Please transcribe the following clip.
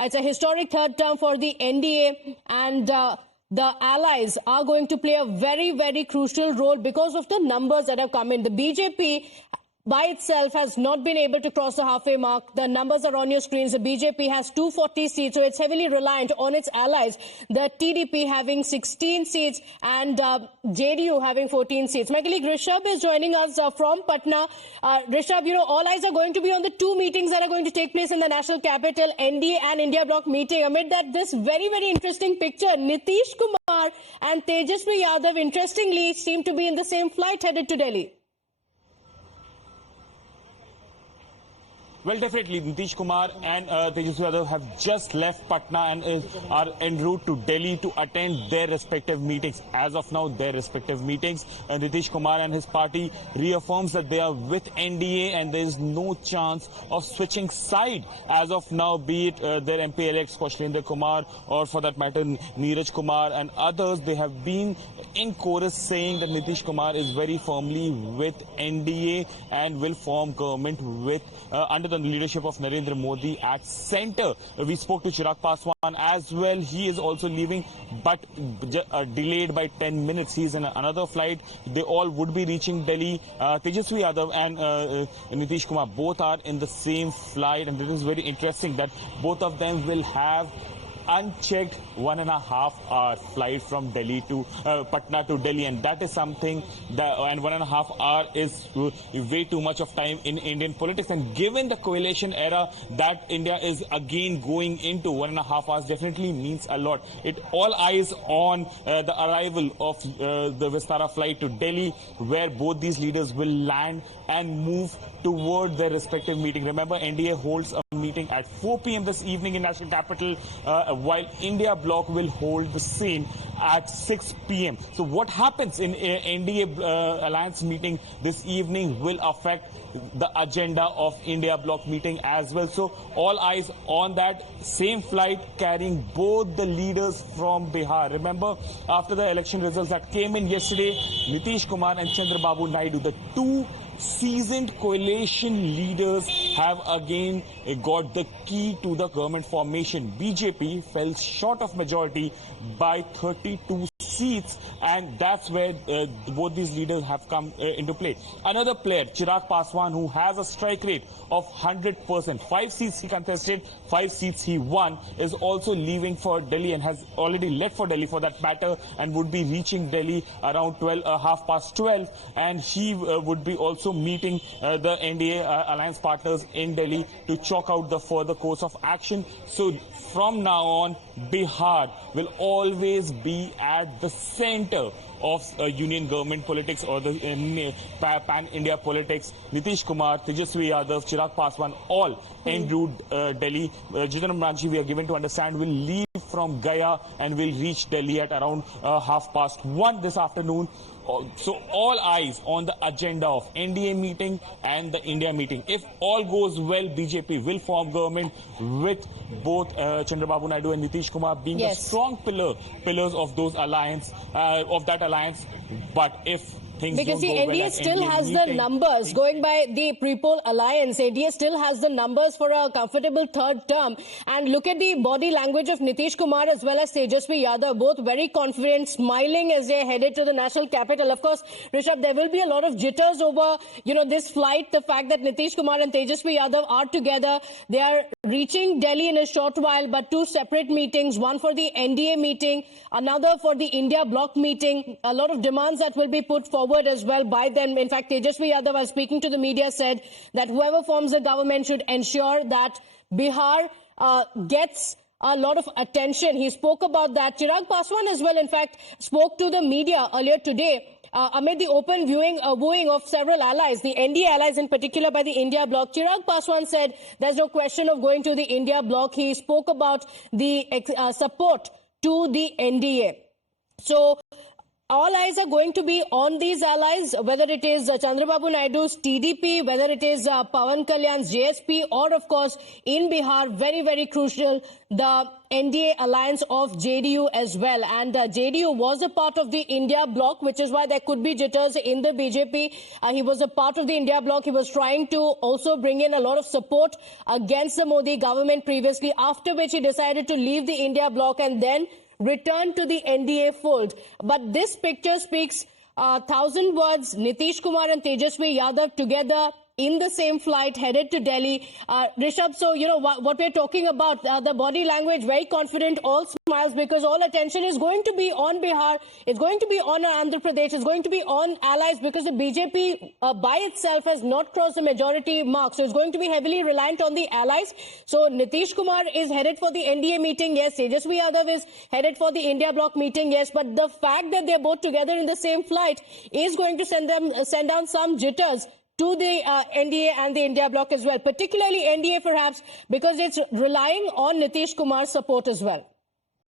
It's a historic third term for the NDA, and the allies are going to play a very, very crucial role because of the numbers that have come in. The BJP by itself has not been able to cross the halfway mark. The numbers are on your screens. The BJP has 240 seats, so it's heavily reliant on its allies. The TDP having 16 seats and JDU having 14 seats. My colleague Rishabh is joining us from Patna. Rishabh, all eyes are going to be on the two meetings that are going to take place in the national capital, NDA and India Bloc meeting. Amid that, this very, very interesting picture, Nitish Kumar and Tejaswi Yadav, interestingly, seem to be in the same flight headed to Delhi. Well, definitely, Nitish Kumar and Tejaswi Yadav have just left Patna and are en route to Delhi to attend their respective meetings. As of now, their respective meetings, Nitish Kumar and his party reaffirms that they are with NDA and there is no chance of switching side as of now, be it their MP-elect Kaushalendra Kumar or for that matter Neeraj Kumar and others. They have been in chorus saying that Nitish Kumar is very firmly with NDA and will form government with under the leadership of Narendra Modi at center. We spoke to Chirag Paswan as well. He is also leaving, but delayed by 10 minutes. He is in another flight. They all would be reaching Delhi. Tejaswi Yadav and Nitish Kumar both are in the same flight, and it is very interesting that both of them will have unchecked 1.5 hour flight from Delhi to Patna to Delhi, and that is something that, and 1.5 hour is way too much of time in Indian politics. And given the coalition era that India is again going into, 1.5 hours definitely means a lot. It all eyes on the arrival of the Vistara flight to Delhi, where both these leaders will land and move toward their respective meeting. Remember, NDA holds a meeting at 4 p.m. this evening in National Capital, while India Bloc will hold the same at 6 p.m. So what happens in NDA alliance meeting this evening will affect the agenda of India Bloc meeting as well. So all eyes on that same flight carrying both the leaders from Bihar. Remember, after the election results that came in yesterday, Nitish Kumar and Chandrababu Naidu, the two seasoned coalition leaders, have again got the key to the government formation. BJP fell short of majority by 32 seats, and that's where both these leaders have come into play. Another player, Chirag Paswan, who has a strike rate of 100%. 5 seats he contested, 5 seats he won, is also leaving for Delhi and has already left for Delhi for that matter, and would be reaching Delhi around 12:30, and he would be also meeting the NDA alliance partners in Delhi to chalk out the further course of action. So from now on, Bihar will always be at the center of union government politics or the pan-India politics. Nitish Kumar, Tejaswi Yadav, Chirag Paswan, all en route Delhi. Jitendra Ranji, we are given to understand, will leave from Gaya and will reach Delhi at around 1:30 this afternoon. So all eyes on the agenda of NDA meeting and the India meeting. If all goes well, BJP will form government with both Chandrababu Naidu and Nitish Kumar being the strong pillars of those alliance, of that alliance. But if because the NDA still has the numbers, going by the pre-poll alliance, NDA still has the numbers for a comfortable third term. And look at the body language of Nitish Kumar as well as Tejaswi Yadav, both very confident, smiling as they headed to the national capital. Of course, Rishabh, there will be a lot of jitters over, this flight, the fact that Nitish Kumar and Tejaswi Yadav are together. They are reaching Delhi in a short while, but two separate meetings, one for the NDA meeting, another for the India Bloc meeting. A lot of demands that will be put forward as well by them. In fact, Tejaswi Yadav, while speaking to the media, said that whoever forms the government should ensure that Bihar gets a lot of attention. He spoke about that. Chirag Paswan as well, in fact, spoke to the media earlier today amid the open wooing of several allies, the NDA allies in particular by the India Bloc. Chirag Paswan said there's no question of going to the India Bloc. He spoke about the support to the NDA. So all eyes are going to be on these allies, whether it is Chandrababu Naidu's TDP, whether it is Pawan Kalyan's JSP, or of course in Bihar, very, very crucial, the NDA alliance of JDU as well. And JDU was a part of the India bloc, which is why there could be jitters in the BJP. He was a part of the India bloc. He was trying to also bring in a lot of support against the Modi government previously, after which he decided to leave the India bloc and then return to the NDA fold. But this picture speaks 1,000 words. Nitish Kumar and Tejaswi Yadav together in the same flight, headed to Delhi. Rishabh, so, you know, what we're talking about, the body language, very confident, all smiles, because all attention is going to be on Bihar, it's going to be on Andhra Pradesh, it's going to be on allies, because the BJP by itself has not crossed the majority mark. So it's going to be heavily reliant on the allies. So Nitish Kumar is headed for the NDA meeting, yes. Tejaswi Yadav is headed for the India bloc meeting, yes. But the fact that they're both together in the same flight is going to send down some jitters to the NDA and the India bloc as well, particularly NDA perhaps, because it's relying on Nitish Kumar's support as well.